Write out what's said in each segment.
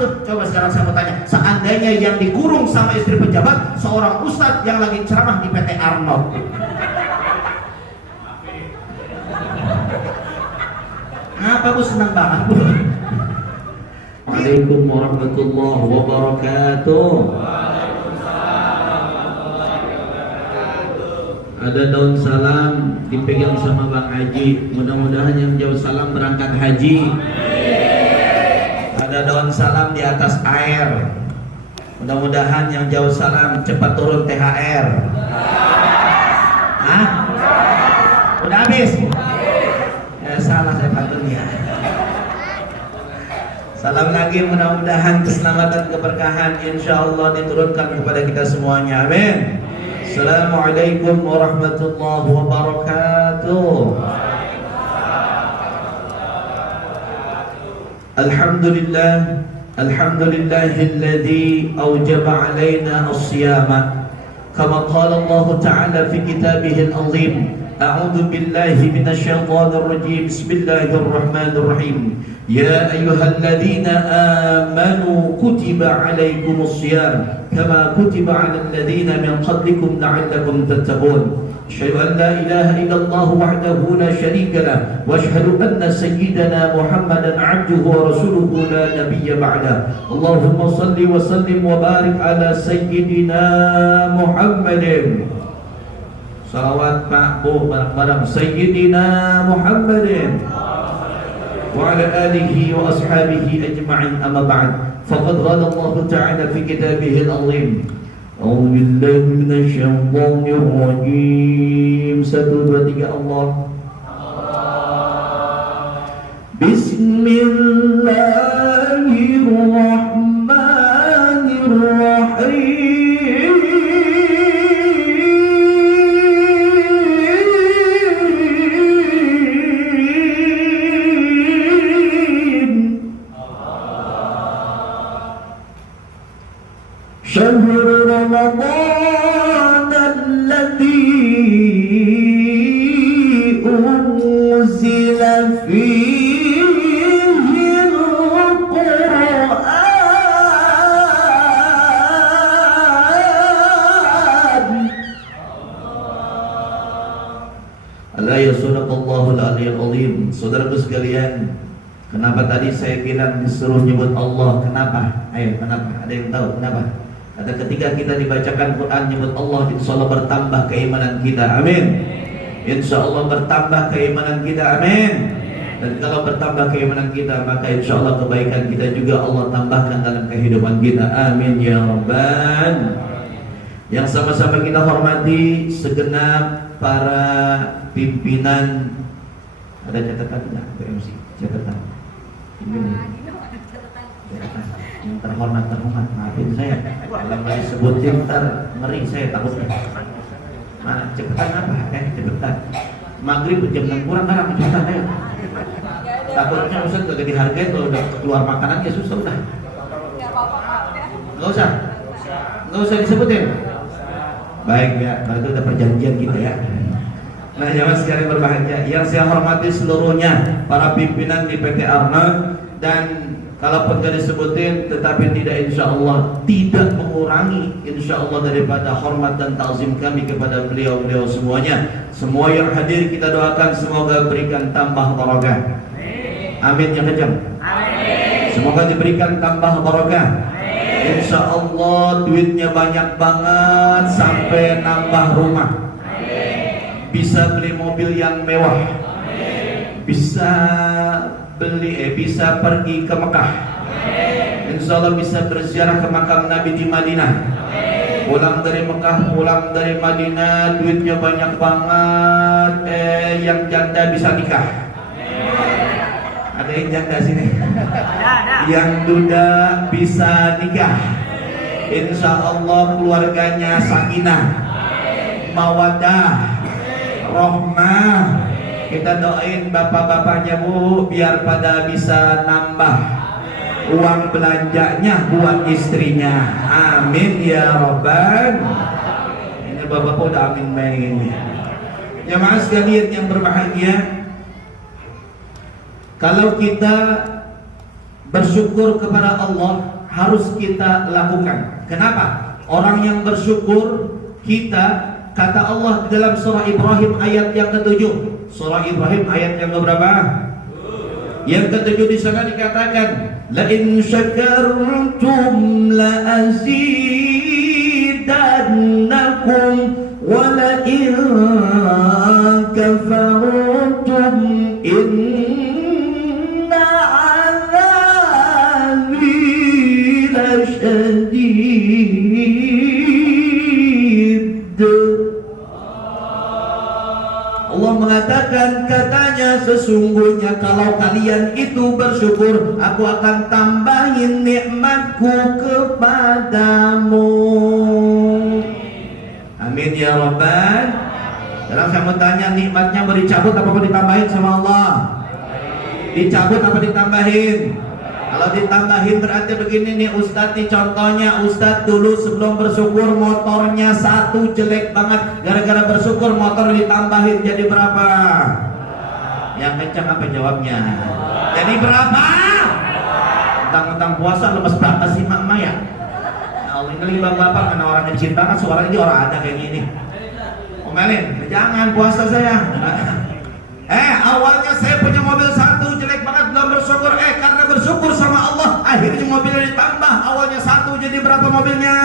Tuh, coba sekarang saya mau tanya, seandainya yang dikurung sama istri pejabat seorang ustadz yang lagi ceramah di PT Arnold. Kenapa Bu senang banget Bu? Waalaikumsalam warahmatullahi wabarakatuh. Ada daun salam dipegang sama Bang Haji. Mudah-mudahan yang jauh salam berangkat haji. Ada daun salam di atas air. Mudah-mudahan yang jauh salam cepat turun THR. Hah? Udah habis? Ya salah saya pantun ya. Salam lagi, mudah-mudahan keselamatan keberkahan insyaallah diturunkan kepada kita semuanya. Amin. Assalamualaikum warahmatullahi wabarakatuh. Alhamdulillah, alhamdulillahilladzi aujaba alaina as-siyama kama qala Allah Ta'ala fi kitabihil azim. A'udzu billahi minasyaitonir rajim. Bismillahirrahmanirrahim. Ya ayyuhalladzina amanu kutiba 'alaikumus shiyam kama kutiba 'alal ladzina min qablikum la'allakum tattaqun. Asyhadu an la ilaha illallah wahdahu la syarika lah wa asyhadu anna sayyidana Muhammadan 'abduhu wa rasuluhu la nabiyya ba'da. Allahumma shalli wa sallim wa barik ala sayyidina Muhammadin. Salawat Pak Bu bareng-bareng Sayyidina Muhammadin wa ala alihi wa ashabihi ajma'in, amma ba'd. Faqad qala Allah Ta'ala fi kitabihil azim. A'udzu billahi minasy syaithanir rajim. 1 2 3 Allah. Bismillahirrahmanirrahim. شهر رمضان الذي أنزل فيه القرآن. Allah ya sadaqallahul aliyyul azim. Saudaraku sekalian, kenapa tadi saya bilang disuruh nyebut Allah? Kenapa? Ayo, kenapa? Ada yang tahu kenapa? Kata ketika kita dibacakan Quran nyebut Allah, insyaallah bertambah keimanan kita. Amin. Insyaallah bertambah keimanan kita. Amin. Dan kalau bertambah keimanan kita, maka insyaallah kebaikan kita juga Allah tambahkan dalam kehidupan kita. Amin ya rabbal. Yang sama-sama kita hormati segenap para pimpinan. Ada catatan enggak PMC? Catatan. Ini yang terhormat, maafin saya kalau nggak disebutin ntar ngeri saya takutnya. Mana cepetan apa? Cepetan. Maghrib jam 6 kurang kan? Cepetan ayo. Takutnya Ustaz gak dihargai kalau udah keluar makanan ya susah udah. Nggak usah disebutin. Baik ya, kalau itu udah perjanjian kita ya. Nah jamaah sekalian berbahagia, yang saya hormati seluruhnya para pimpinan di PT Arnold, dan kalaupun tidak disebutin, tetapi tidak, insya Allah tidak mengurangi insya Allah daripada hormat dan ta'zim kami kepada beliau-beliau semuanya. Semua yang hadir kita doakan semoga berikan tambah barokah. Amin yang kejam. Semoga diberikan tambah barokah. Insya Allah duitnya banyak banget sampai nambah rumah. Bisa beli mobil yang mewah. Bisa pergi ke Mekah. Insya Allah bisa berziarah ke makam Nabi di Madinah. Pulang dari Mekah, pulang dari Madinah, duitnya banyak banget. Yang janda bisa nikah. Ada yang janda sini? Yang duda bisa nikah. Insya Allah keluarganya sakinah, mawaddah, rahmah. Kita doain bapak-bapaknya Bu, biar pada bisa nambah uang belanjanya buat istrinya. Amin ya rabbal. Ini bapak udah amin baik ini. Jamaah sekalian yang berbahagia, kalau kita bersyukur kepada Allah harus kita lakukan. Kenapa? Orang yang bersyukur kita, kata Allah di dalam surah Ibrahim ayat yang ke-7. Surah Ibrahim ayat yang ke-berapa? Yang ke-7 di sana dikatakan, la in syakartum la azidannakum wa la in kafartum inna 'adzabi lasyadid. Allah mengatakan, katanya sesungguhnya kalau kalian itu bersyukur, aku akan tambahin nikmatku kepadamu. Amin ya Rabbal. Sekarang saya mau tanya, nikmatnya mau dicabut apa mau ditambahin sama Allah? Dicabut apa ditambahin? Kalau ditambahin berarti begini nih Ustadz nih, contohnya Ustadz dulu sebelum bersyukur motornya satu jelek banget, gara-gara bersyukur motor ditambahin jadi berapa? Yang kencang apa jawabnya? Jadi berapa? Tentang puasa lemes berapa sih Mak Maya? Allah, ini bapak-bapak karena orangnya dicintakan, suara ini orang ada kayak gini. Omelin, jangan puasa saya. Awalnya saya punya mobil satu jelek banget, belum bersyukur. Karena bersyukur sama Allah, akhirnya mobilnya ditambah. Awalnya satu jadi berapa mobilnya?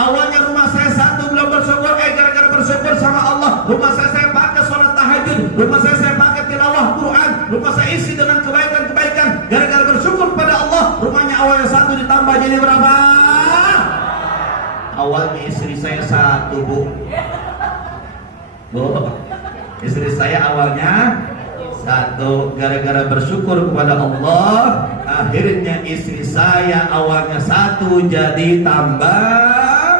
Awalnya rumah saya satu, belum bersyukur. Gara-gara bersyukur sama Allah, rumah saya pakai sholat tahajud, rumah saya pakai tilawah Quran, rumah saya isi dengan kebaikan-kebaikan. Gara-gara bersyukur pada Allah, rumahnya awalnya satu ditambah jadi berapa? Awalnya istri saya satu, Bu. Istri saya awalnya satu, gara-gara bersyukur kepada Allah, akhirnya istri saya awalnya satu jadi tambah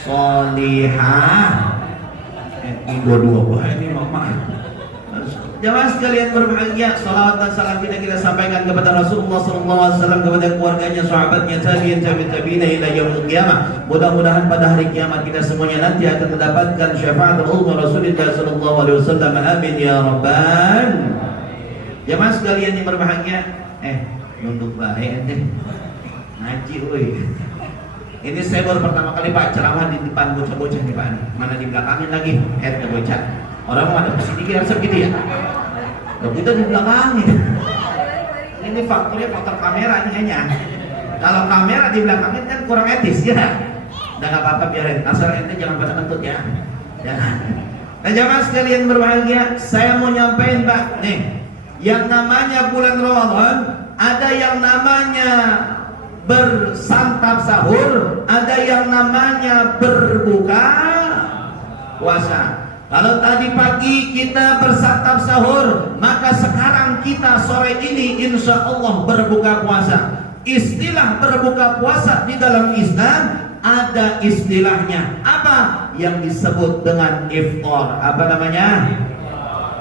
solihah. Ini dua-dua, ini mama. Jamaah sekalian berbahagia, salawat dan salam kita sampaikan kepada Rasulullah SAW, kepada keluarganya, sahabatnya, tabi'in, tabi'in ila yaumil qiyamah. Mudah-mudahan pada hari kiamat kita semuanya nanti akan mendapatkan syafaat ulama Rasulullah SAW. Amin ya Rabbal. Jamaah sekalian yang berbahagia, nunduk baik ente. Ngaji euy. Ini saya baru pertama kali Pak ceramah di depan bocah-bocah nih Pak. Mana di belakangin lagi? Bocah. Orang mau ada kesini harus gitu ya. Loh, kita di belakangin. Ini faktor kamera ini hanya. Kalau kamera di belakangin kan kurang etis ya. Udah nggak apa-apa, biarin. Asal ente jangan pada kentut ya. Jangan. Nah jamaah sekalian berbahagia, saya mau nyampein Pak nih, yang namanya bulan Ramadan ada yang namanya bersantap sahur, ada yang namanya berbuka puasa. Kalau tadi pagi kita bersantap sahur, maka sekarang kita sore ini insya Allah berbuka puasa. Istilah berbuka puasa di dalam Islam ada istilahnya. Apa? Yang disebut dengan iftar. Apa namanya?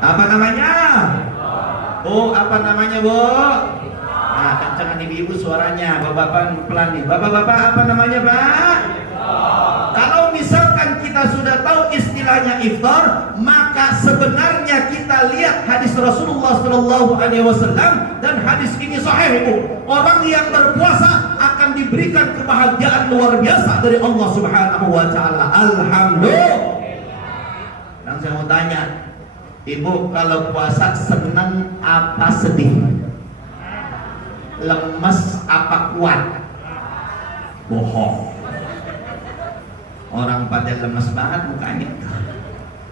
Apa namanya? Oh, apa namanya, Bu? Nah, kencangan ibu-ibu suaranya. Bapak-bapak pelan nih. Bapak-bapak apa namanya, Pak? Kalau misalkan kita sudah tahu istilahnya iftar, maka sebenarnya kita lihat hadis Rasulullah SAW, dan hadis ini sahih, Ibu. Orang yang berpuasa akan diberikan kebahagiaan luar biasa dari Allah Subhanahu wa taala. Alhamdulillah. Dan saya mau tanya, Ibu kalau puasa senang apa sedih? Lemes apa kuat? Bohong. Orang pada lemes banget mukanya.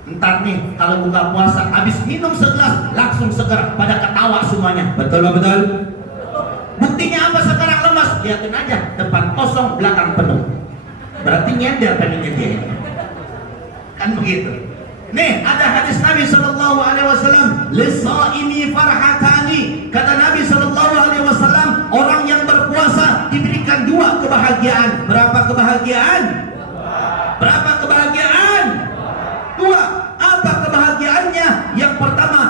Entar nih kalau buka puasa habis minum segelas langsung seger, pada ketawa semuanya. Betul betul. Buktinya apa sekarang lemas? Lihatin aja, depan kosong belakang penuh. Berarti nyender tadinya dia. Kan begitu. Nih ada hadis Nabi sallallahu alaihi wasallam, "Lis-shaimi farhatani." Kata Nabi sallallahu alaihi wasallam, orang yang berpuasa diberikan dua kebahagiaan. Berapa kebahagiaan? Berapa kebahagiaan? Dua. Apa kebahagiaannya? Yang pertama,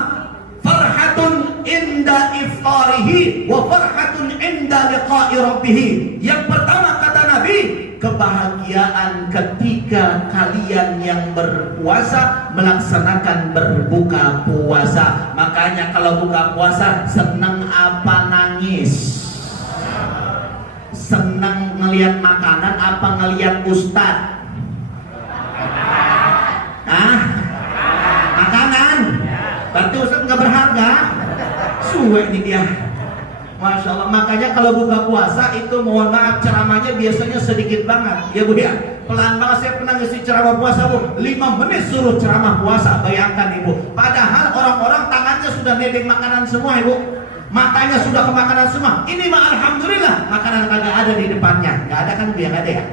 farhatun inda iftarihi wa farhatun inda liqa'i rabbih. Yang pertama kata Nabi, kebahagiaan ketika kalian yang berpuasa melaksanakan berbuka puasa. Makanya kalau buka puasa senang apa nangis? Senang ngelihat makanan apa ngelihat ustad? Makanan. Berarti ustad nggak berharga. Suwe ini dia. Masya Allah. Makanya kalau buka puasa itu mohon maaf ceramahnya biasanya sedikit banget ya Bu ya. Pelan banget. Saya pernah ngisi ceramah puasa Bu, 5 menit suruh ceramah puasa. Bayangkan Ibu, padahal orang-orang tangannya sudah nedeng makanan semua Ibu, matanya sudah ke makanan semua. Ini mah alhamdulillah makanan kagak ada di depannya. Nggak ada kan Bu ya? Nggak ada ya?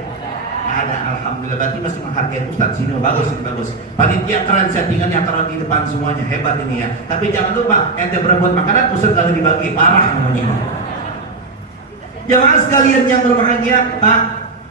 Nggak ada. Alhamdulillah. Berarti masih menghargai Ustaz sini. Bagus, bagus. Panitia keren, settingannya taruh di depan semuanya. Hebat ini ya. Tapi jangan lupa ente berbuat makanan Ustaz kalau dibagi parah namanya. Jamaah sekalian yang berbahagia, Pak,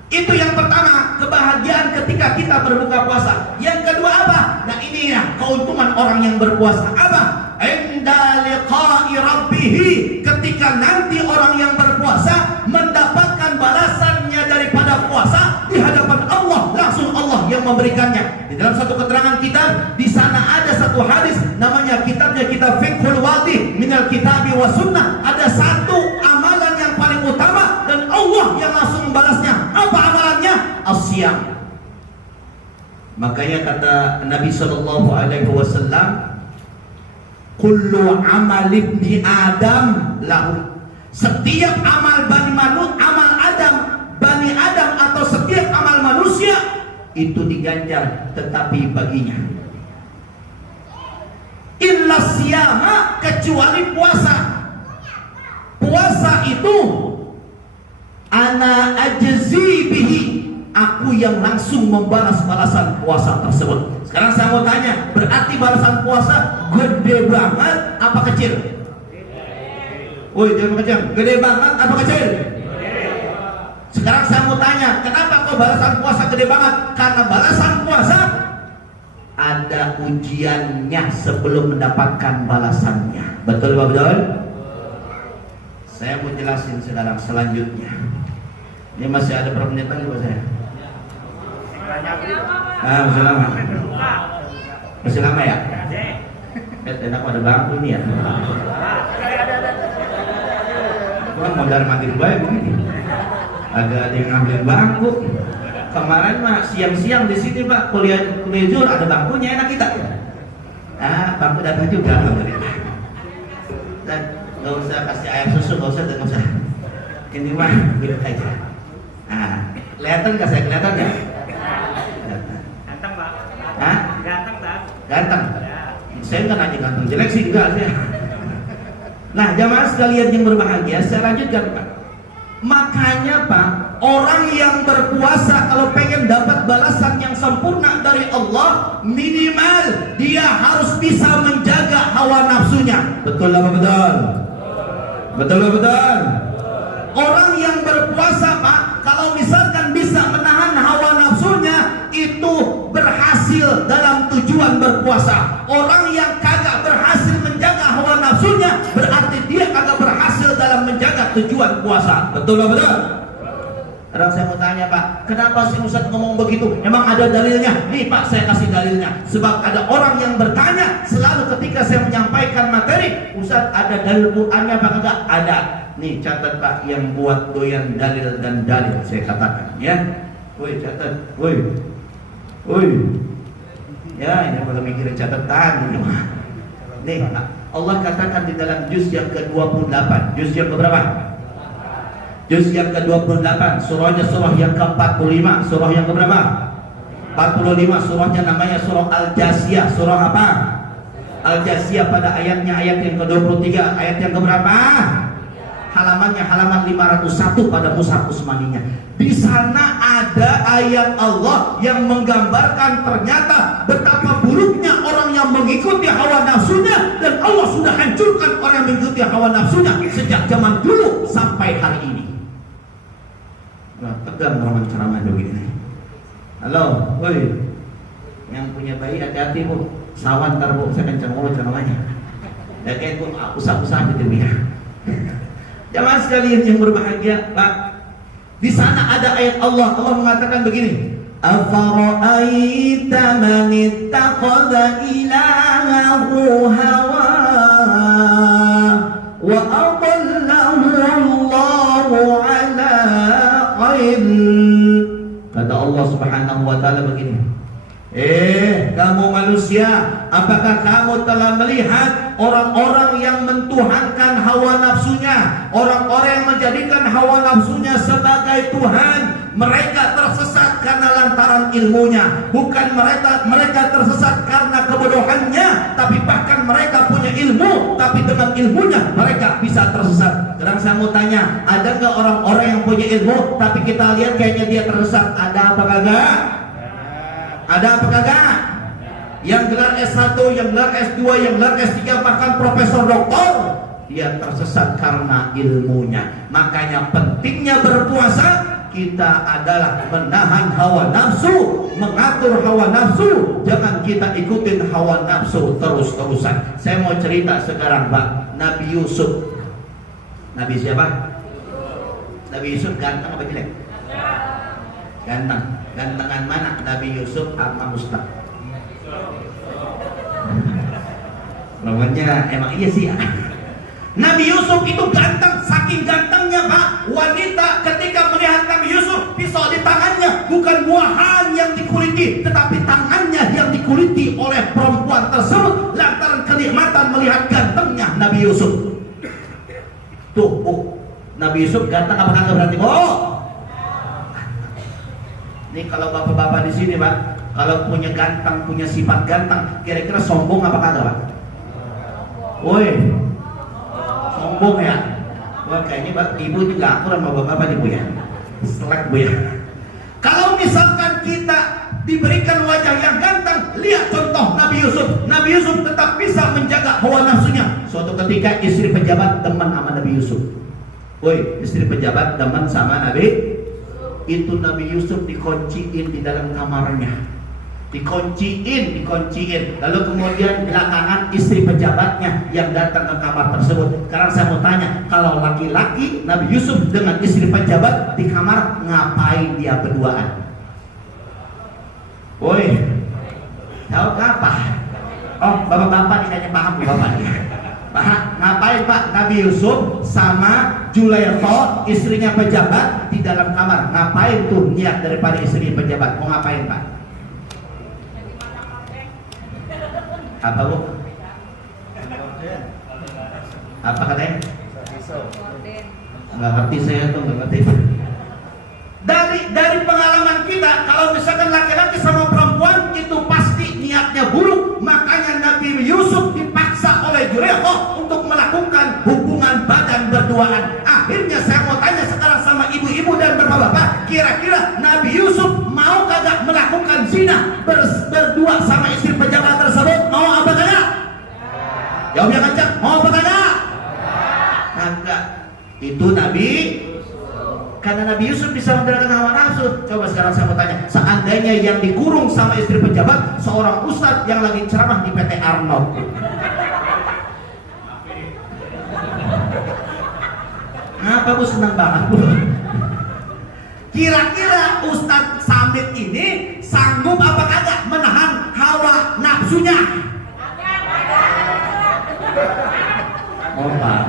itu yang pertama, kebahagiaan ketika kita berbuka puasa. Yang kedua apa? Nah ini ya keuntungan orang yang berpuasa. Apa? Inda liqa'i rabbih, ketika nanti orang yang berpuasa mendapatkan balasannya daripada puasa di hadapan Allah, langsung Allah yang memberikannya. Di dalam satu keterangan kitab, di sana ada satu hadis namanya kitabnya kitab Fiqhul Wadih minal Kitabi wa Sunnah. Ada satu amalan yang paling utama dan Allah yang langsung membalasnya. Apa amalannya? As-siyam. Makanya kata Nabi sallallahu alaihi wasallam, kullu amal ibni Adam lahu. Setiap amal Bani Adam atau setiap amal manusia itu diganjar tetapi baginya. Illa siyama, kecuali puasa. Puasa itu ana ajzi bihi, aku yang langsung membalas balasan puasa tersebut. Sekarang saya mau tanya, berarti balasan puasa gede banget apa kecil? Woi, jangan kecil. Gede banget apa kecil? Sekarang saya mau tanya, kenapa kok balasan puasa gede banget? Karena balasan puasa ada ujiannya sebelum mendapatkan balasannya. Betul Pak Betul? Saya mau jelasin sekarang selanjutnya. Ini masih ada berapa menit lagi Pak saya? Masih lama. Masih lama ya? Enak ada bangku ini ya. Kurang modal mati baik begini. Ada yang ngambil bangku. Kemarin mah siang-siang di sini Pak kuliah zuhur ada bangkunya, enak kita. Bangku datang juga alhamdulillah. Dan nggak usah kasih air susu, nggak usah, nggak usah. Ini mah duduk aja. Kelihatan nggak saya kelihatan ya? Ganteng Pak. Ganteng Pak. Ganteng. Saya nggak nanya ganteng, jelek sih enggak saya. Nah jamaah sekalian yang berbahagia, saya lanjutkan Pak. Makanya Pak, orang yang berpuasa kalau pengen dapat balasan yang sempurna dari Allah, minimal dia harus bisa menjaga hawa nafsunya. Betul apa betul? Betul apa betul? Orang yang berpuasa Pak, kalau misalkan bisa menahan hawa nafsunya, itu berhasil dalam tujuan berpuasa. Orang yang kagak berhasil menjaga hawa nafsunya, berarti dia kagak berhasil dalam menjaga tujuan puasa. Betul apa betul? Sekarang saya mau tanya Pak, kenapa si Ustaz ngomong begitu? Emang ada dalilnya? Nih Pak, saya kasih dalilnya. Sebab ada orang yang bertanya selalu ketika saya menyampaikan materi, Ustaz ada dalil Qur'annya apa enggak? Ada. Nih catat Pak, yang buat doyan dalil dan dalil saya katakan ya. Woi catat, woi. Ya ini kalau mikirin catatan ini mah. Nih Allah katakan di dalam juz yang ke-28. Juz yang keberapa? Juz yang ke-28. Surahnya surah yang ke-45. Surah yang keberapa? 45. Surahnya namanya surah Al-Jasiyah. Surah apa? Al-Jasiyah pada ayatnya ayat yang ke-23. Ayat yang keberapa? Halamannya halaman 501 pada Mushaf Utsmaniyah. Di sana ada ayat Allah yang menggambarkan ternyata betapa buruknya orang yang mengikuti hawa nafsunya, dan Allah sudah hancurkan orang yang mengikuti hawa nafsunya sejak zaman dulu sampai hari ini. Nah, tegang orang ceramah begini. Halo, woi, yang punya bayi hati-hati Bu, sawan ntar Bu, saya kencang mulu ceramahnya. Ya kayak Bu, usah-usah gitu ya. Jamaah sekalian yang berbahagia, Pak, di sana ada ayat Allah. Allah mengatakan begini, Afara'aita man ittakhadha ilahahu hawa wa adallahu Allahu ala ilm. Kata Allah Subhanahu wa taala begini, kamu manusia, apakah kamu telah melihat orang-orang yang mentuhankan hawa nafsunya, orang-orang yang menjadikan hawa nafsunya sebagai Tuhan? Mereka tersesat karena lantaran ilmunya. Bukan mereka tersesat karena kebodohannya, tapi bahkan mereka punya ilmu, tapi dengan ilmunya mereka bisa tersesat. Sekarang saya mau tanya, ada nggak orang-orang yang punya ilmu tapi kita lihat kayaknya dia tersesat? Ada apa kagak? Ada apa kagak? Yang gelar S1, yang gelar S2, yang gelar S3, bahkan profesor doktor, dia tersesat karena ilmunya. Makanya pentingnya berpuasa, kita adalah menahan hawa nafsu, mengatur hawa nafsu. Jangan kita ikutin hawa nafsu terus-terusan. Saya mau cerita sekarang, Pak. Nabi Yusuf. Nabi siapa? Nabi Yusuf ganteng apa jelek? Ganteng. Gantengan mana? Nabi Yusuf apa Ustaz? Lawannya emang iya sih ya. Nabi Yusuf itu ganteng, saking gantengnya Pak, wanita ketika melihat Nabi Yusuf, pisau di tangannya bukan buahan yang dikuliti, tetapi tangannya yang dikuliti oleh perempuan tersebut lantaran kenikmatan melihat gantengnya Nabi Yusuf. Tuh, Nabi Yusuf ganteng apa kagak berarti? Ini kalau bapak-bapak di sini Pak, kalau punya ganteng, punya sifat ganteng, kira-kira sombong apa kagak Pak? Woi, sombong ya? Wah kayaknya Pak, ibu juga akur sama bapak-bapak nih Bu ya. Selek Bu ya. Kalau misalkan kita diberikan wajah yang ganteng, lihat contoh Nabi Yusuf. Nabi Yusuf tetap bisa menjaga hawa nafsunya. Suatu ketika istri pejabat demen sama Nabi Yusuf. Woi, istri pejabat demen sama Nabi. Itu Nabi Yusuf dikunciin di dalam kamarnya. Dikunciin. Lalu kemudian belakangan istri pejabatnya yang datang ke kamar tersebut. Sekarang saya mau tanya, kalau laki-laki Nabi Yusuf dengan istri pejabat di kamar, ngapain dia berduaan? Woi, tahu apa? Oh, bapak-bapak ini kayaknya paham bapak ini. Ngapain Pak Nabi Yusuf sama Julaikha istrinya pejabat di dalam kamar? Ngapain tuh niat daripada istri pejabat? Mau ngapain Pak? Apa Bu? Apa katanya? Nggak ngerti saya tuh, nggak ngerti. Dari pengalaman kita, kalau misalkan laki-laki sama perempuan itu pasti niatnya buruk. Makanya Nabi Yusuf dipaksa oleh Julaikha untuk melakukan hubungan badan berduaan. Akhirnya saya mau tanya sekarang sama ibu-ibu dan bapak-bapak, kira-kira Nabi Yusuf mau kagak melakukan zina berdua sama istri pejabat tersebut? Mau apa kagak? Jawabnya kencang, mau apa kagak? Kagak. Itu Nabi. Karena Nabi Yusuf bisa mendapatkan hawa nafsu. Coba sekarang saya mau tanya, seandainya yang dikurung sama istri pejabat seorang ustadz yang lagi ceramah di PT Arnold, ngapa Bu senang banget Bu? Kira-kira Ustadz Samit ini sanggup apa kagak menahan hawa nafsunya? Oh Pak,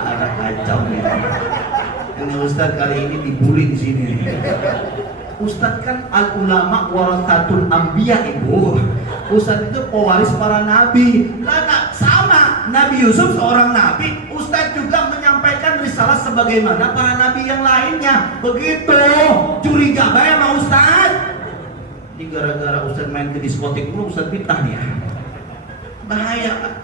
ada kacau nih. Ini Ustadz kali ini dibully di sini. Ustadz kan al ulama warasatul anbiya Ibu. Ustadz itu pewaris para nabi. Lah sama Nabi Yusuf seorang nabi, Ustadz juga menyampaikan risalah sebagaimana para nabi yang lainnya. Begitu. Curiga bae sama Ustadz. Ini gara-gara Ustadz main ke diskotik dulu Ustadz fitnah nih ya. Bahaya Pak.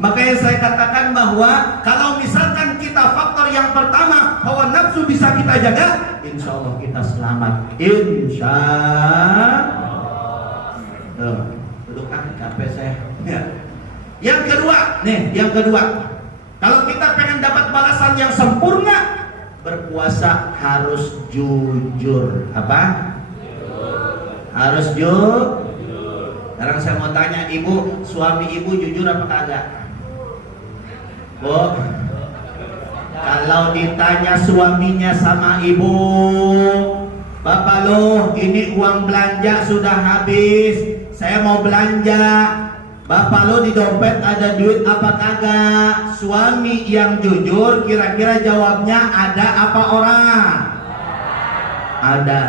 Makanya saya katakan bahwa kalau misalkan kita faktor yang pertama hawa nafsu bisa kita jaga, insya Allah kita selamat. Insya Allah. Duduk capek saya. Ya. Yang kedua, kalau kita pengen dapat balasan yang sempurna, berpuasa harus jujur. Apa? Harus jujur. Sekarang saya mau tanya ibu, suami ibu jujur apa kagak? Bu, kalau ditanya suaminya sama ibu, Bapak lo, ini uang belanja sudah habis. Saya mau belanja. Bapak lo di dompet ada duit apa kagak? Suami yang jujur kira-kira jawabnya ada apa orang? Ada.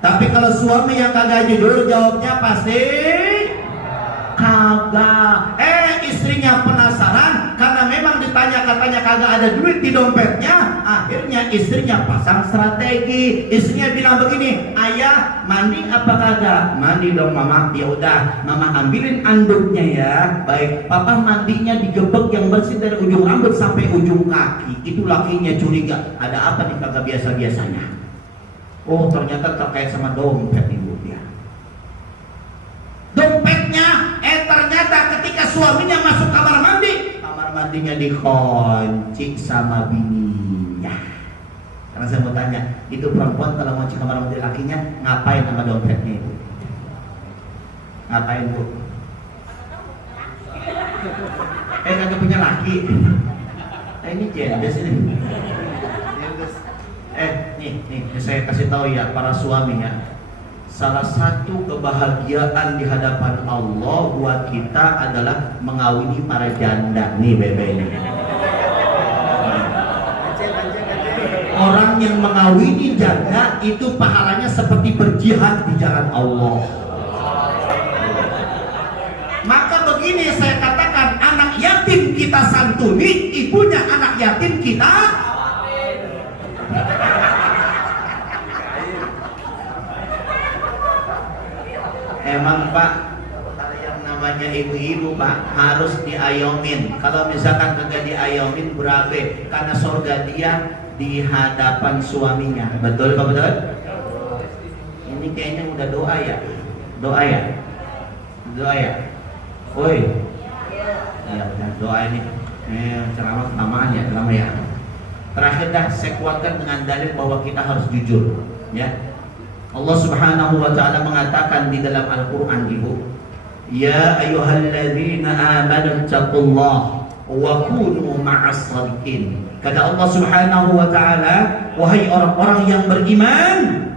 Tapi kalau suami yang kagak jujur jawabnya pasti kagak. Istrinya penasaran karena memang ditanya katanya kagak ada duit di dompetnya. Akhirnya istrinya pasang strategi. Istrinya bilang begini, ayah mandi apa kagak? Mandi dong mama. Ya udah, mama ambilin anduknya ya. Baik, papa mandinya digebek yang bersih dari ujung rambut sampai ujung kaki. Itu lakinya curiga. Ada apa nih kagak biasa-biasanya? Oh ternyata terkait sama dompet ibu ya. Dompetnya, ternyata ketika suaminya masuk kamar mandinya dikunci sama bininya. Karena saya mau tanya, itu perempuan kalau mau kamar mandi lakinya ngapain sama dompetnya itu? Ngapain bu? Kagak punya laki. Ini jendes ini. Nih, saya kasih tahu ya para suami ya. Salah satu kebahagiaan di hadapan Allah buat kita adalah mengawini para janda. Nih bebe ini. Orang yang mengawini janda itu pahalanya seperti berjihad di jalan Allah. Maka begini saya katakan, anak yatim kita santuni, ibunya anak yatim kita. Emang Pak, yang namanya ibu-ibu Pak harus diayomin. Kalau misalkan kagak diayomin berabe, karena surga dia di hadapan suaminya. Betul Pak, betul? Ini kayaknya udah doa ya. Doa ya. Woi. Ya udah doa ini. Ceramah kenamaan ya, ceramah ya. Terakhir dah saya kuatkan dengan dalil bahwa kita harus jujur, ya. Allah Subhanahu wa taala mengatakan di dalam Al-Qur'an Ibu, ya ayyuhalladzina amanu taqullaha wa kunu ma'as shadiqin. Kata Allah Subhanahu wa taala, wahai orang-orang yang beriman,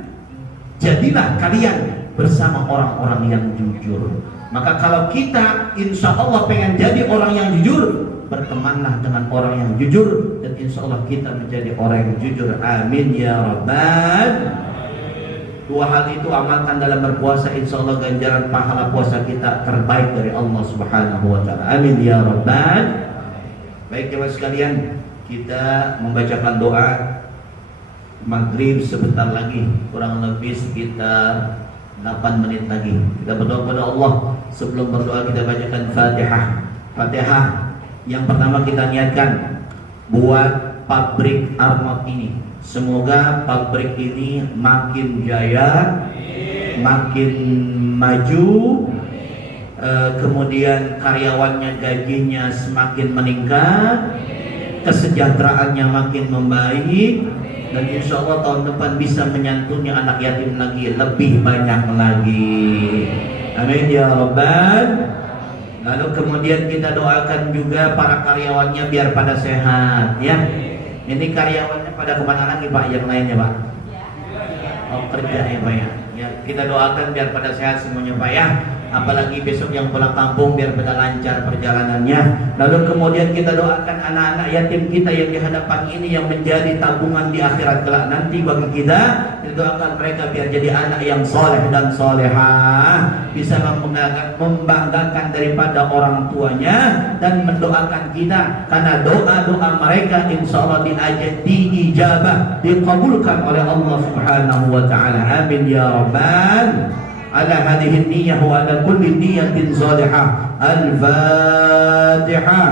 jadilah kalian bersama orang-orang yang jujur. Maka kalau kita insya Allah pengen jadi orang yang jujur, bertemanlah dengan orang yang jujur, dan insya Allah kita menjadi orang yang jujur. Amin ya rabbal. Dua hal itu amalkan dalam berpuasa, insya Allah ganjaran pahala puasa kita terbaik dari Allah Subhanahu wa taala. Amin ya rabbal. Baik jemaah sekalian, kita membacakan doa maghrib sebentar lagi, kurang lebih sekitar 8 menit lagi. Kita berdoa kepada Allah. Sebelum berdoa kita bacakan Fatihah. Yang pertama kita niatkan buat pabrik Armot ini. Semoga pabrik ini makin jaya, makin maju, kemudian karyawannya gajinya semakin meningkat, kesejahteraannya makin membaik, dan insya Allah tahun depan bisa menyantuni anak yatim lagi lebih banyak lagi. Amin ya rabbal. Lalu kemudian kita doakan juga para karyawannya biar pada sehat, ya. Ini karyawannya pada kemana lagi Pak? Yang lainnya Pak? Oh kerja ya Pak ya. Ya kita doakan biar pada sehat semuanya Pak ya. Apalagi besok yang pulang kampung biar pada lancar perjalanannya. Lalu kemudian kita doakan anak-anak yatim kita yang di hadapan ini yang menjadi tabungan di akhirat kelak nanti bagi kita. Kita doakan mereka biar jadi anak yang soleh dan solehah, bisa membanggakan daripada orang tuanya, dan mendoakan kita karena doa-doa mereka insya Allah diijabah, dikabulkan oleh Allah Subhanahu wa taala. Amin ya rabbal. على هذه النية وعلى كل نية صالحة. الفاتحة.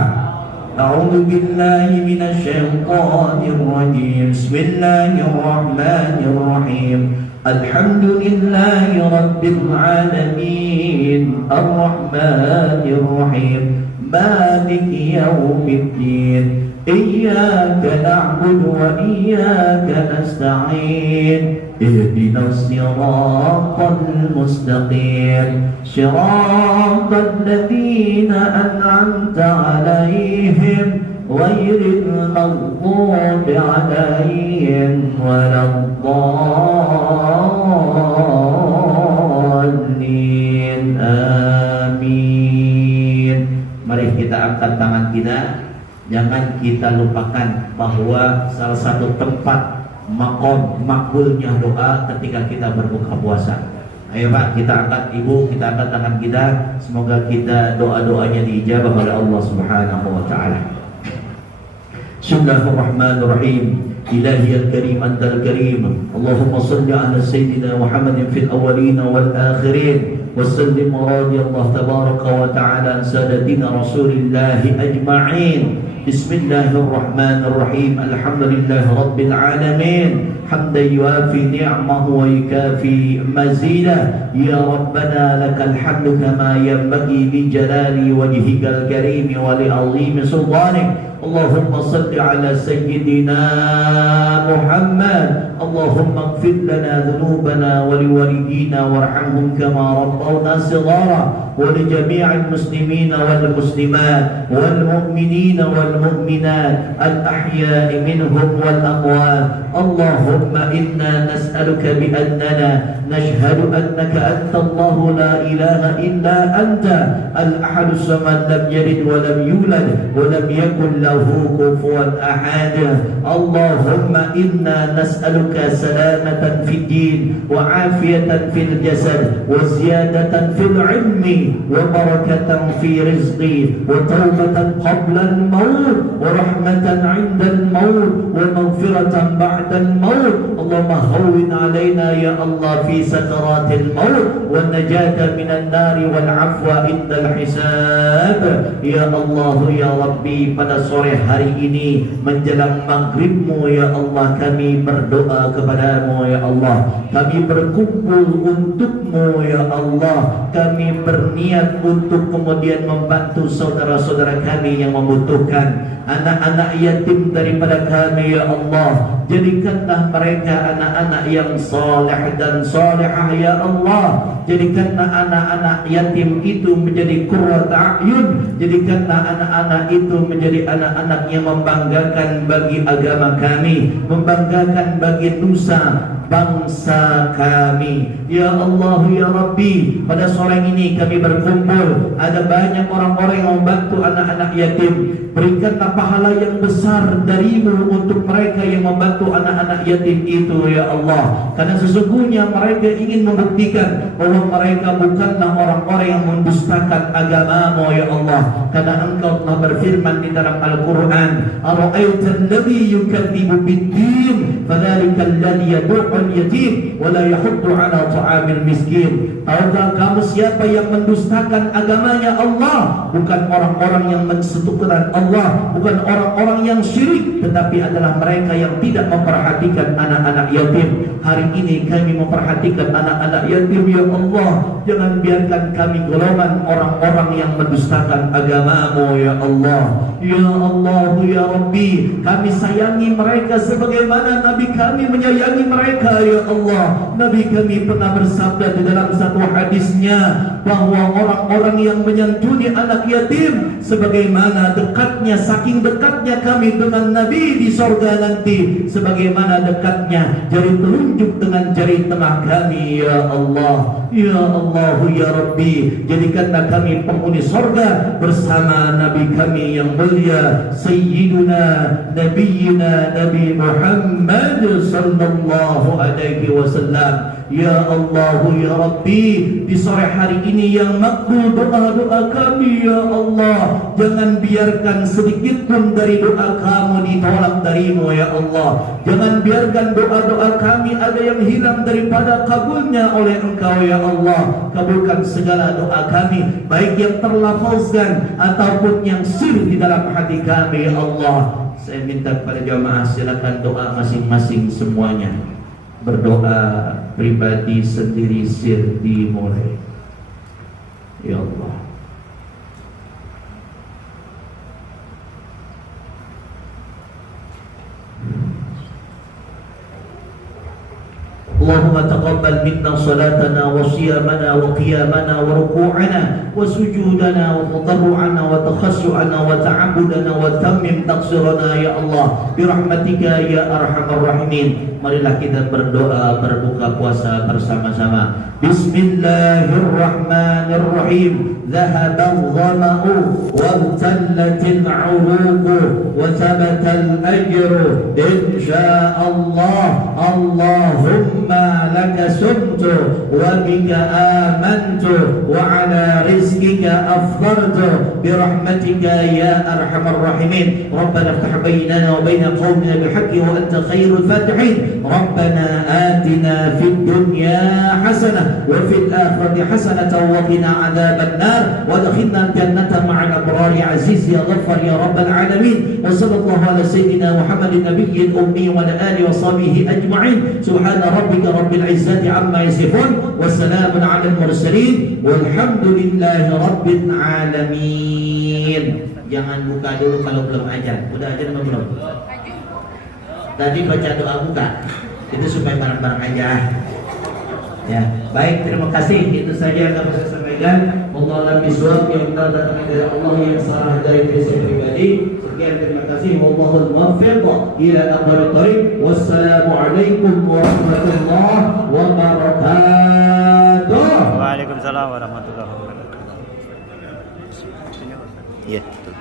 أعوذ بالله من الشيطان الرجيم. بسم الله الرحمن الرحيم. الحمد لله رب العالمين الرحمن الرحيم مالك يوم الدين إياك نعبد وإياك نستعين اهدنا الصراط المستقيم صراط الذين أنعمت عليهم غير المغضوب عليهم ولا الضالين. kita angkat tangan kita, jangan kita lupakan bahwa salah satu tempat makom makbulnya doa ketika kita berbuka puasa. Ayo Pak, kita angkat, Ibu, kita angkat tangan kita. Semoga kita doa-doanya diijabah oleh Allah Subhanahu wa taala. Bismillahirrahmanirrahim. Ilahiyal karim antal karim. Allahumma salli ala sayyidina Muhammadin fil awwalin wal akhirin. Wassallim radiyallahu tabaraka wa ta'ala an sadatina Rasulillahi ajma'in. Bismillahirrahmanirrahim. Alhamdulillahi rabbil alamin. حمدا يوافي نعمه ويكافي مزيدا يا ربنا لك الحمد كما ينبغي لجلال وجهك الكريم ولعظيم سلطانك اللهم صل على سيدنا محمد اللهم اغفر لنا ذنوبنا ولوالدينا وارحمهم كما ربونا صغارا ولجميع المسلمين والمسلمات والمؤمنين والمؤمنات الأحياء منهم والأموات اللهم إنا نسألك بأننا نشهد أنك أنت الله لا إله إلا أنت الأحد الصمد لم يلد ولم يولد ولم يكن له كفوا أحد اللهم إنا نسألك سلامة في الدين وعافية في الجسد وزيادة في العلم وبركة في رزقي وتوبة قبل الموت ورحمة عند الموت ومغفرة بعد الموت اللهم هون علينا يا الله في سكرات الموت والنجاة من النار والعفو عند الحساب يا الله ya Rabbi pada sore hari ini menjelang maghribmu ya Allah kami berdoa kepadamu ya Allah kami berkumpul untukmu ya Allah kami berniat untuk kemudian membantu saudara-saudara kami yang membutuhkan anak-anak yatim daripada kami ya Allah jadikanlah mereka anak-anak yang saleh dan salihah ya Allah jadikanlah anak-anak yatim itu menjadi qurratu a'yun jadikanlah anak-anak itu menjadi anak-anak yang membanggakan bagi agama kami membanggakan bagi nusa bangsa kami ya Allah ya Rabbi pada sore ini kami berkumpul ada banyak orang-orang yang membantu anak-anak yatim berikanlah pahala yang besar darimu untuk mereka yang membantu anak-anak yatim itu ya Allah karena sesungguhnya mereka ingin membuktikan bahwa mereka bukanlah orang-orang yang mendustakan agamamu ya Allah karena engkau telah berfirman di dalam Al-Quran ara'aital ladzi yukadzibu bid-din fadzalikal ladzi yad'u al-yatim wa la yahuddu 'ala ta'amil miskin tahukah kamu siapa yang mendustakan agamanya Allah bukan orang-orang yang mensekutukan Allah bukan orang-orang yang syirik tetapi adalah mereka yang tidak memperhatikan anak-anak yatim hari ini kami memperhatikan anak-anak yatim ya Allah jangan biarkan kami golongan orang-orang yang mendustakan agamamu ya Allah ya Allah ya Rabbi kami sayangi mereka sebagaimana Nabi kami menyayangi mereka ya Allah Nabi kami pernah bersabda di dalam satu hadisnya bahwa orang-orang yang menyantuni anak yatim sebagaimana dekatnya saking dekatnya kami dengan Nabi di sorga nanti sebagaimana dekatnya jari telunjuk dengan jari tengah kami ya Allah ya Allah ya Rabbi jadikanlah kami penghuni sorga bersama Nabi kami yang mulia Sayyiduna Nabiyyina Nabi Muhammad sallallahu alaihi wasallam ya Allah ya Rabbi di sore hari ini yang makbul doa-doa kami ya Allah jangan biarkan sedikit pun dari doa kamu ditolak darimu ya Allah jangan biarkan doa-doa kami ada yang hilang daripada kabulnya oleh engkau ya Allah kabulkan segala doa kami baik yang terlafazkan ataupun yang sir di dalam hati kami ya Allah saya minta kepada jamaah silakan doa masing-masing semuanya berdoa pribadi sendiri sir dimulai ya Allah اللهم تقبل منا صلاتنا وصيامنا وقيامنا وركوعنا وسجودنا وتضرعنا وتخشعنا وتعبدنا وتمم تقصيرنا يا الله برحمتك يا أرحم الراحمين. Marilah kita berdoa berbuka puasa bersama-sama. Bismillahirrahmanirrahim. ذهب الظمأ وابتلت العروق وثبت الأجر إن شاء الله. اللهم لك سمت وبك آمنت وعلى رزقك أفطرت برحمتك يا أرحم الراحمين. ربنا افتح بيننا وبين قومنا بالحق وأنت خير الفاتحين. ربنا آتنا في الدنيا حسنة وفي الآخرة حسنة وقنا عذاب النار وادخلنا الجنة مع الأبرار يا عزيز يا غفار يا رب العالمين. وصلى الله على سيدنا محمد النبي الأمي وعلى آله وصحبه أجمعين. سبحان ربك رب العزة عما يصفون وسلام على المرسلين والحمد لله رب العالمين. Jangan buka dulu kalau belum ajan. Udah ajan atau belum? Tadi baca doa buka. Itu supaya bareng-bareng aja. Ya, baik, terima kasih. Itu saja yang dapat saya sampaikan. Allah alam bisawab, yang benar datang dari Allah, yang salah dari diri saya pribadi. Sekian, terima kasih. Wallahul muwaffiq ila aqwamit thoriq. Wassalamualaikum warahmatullahi wabarakatuh. Waalaikumsalam warahmatullahi wabarakatuh. Ya, betul.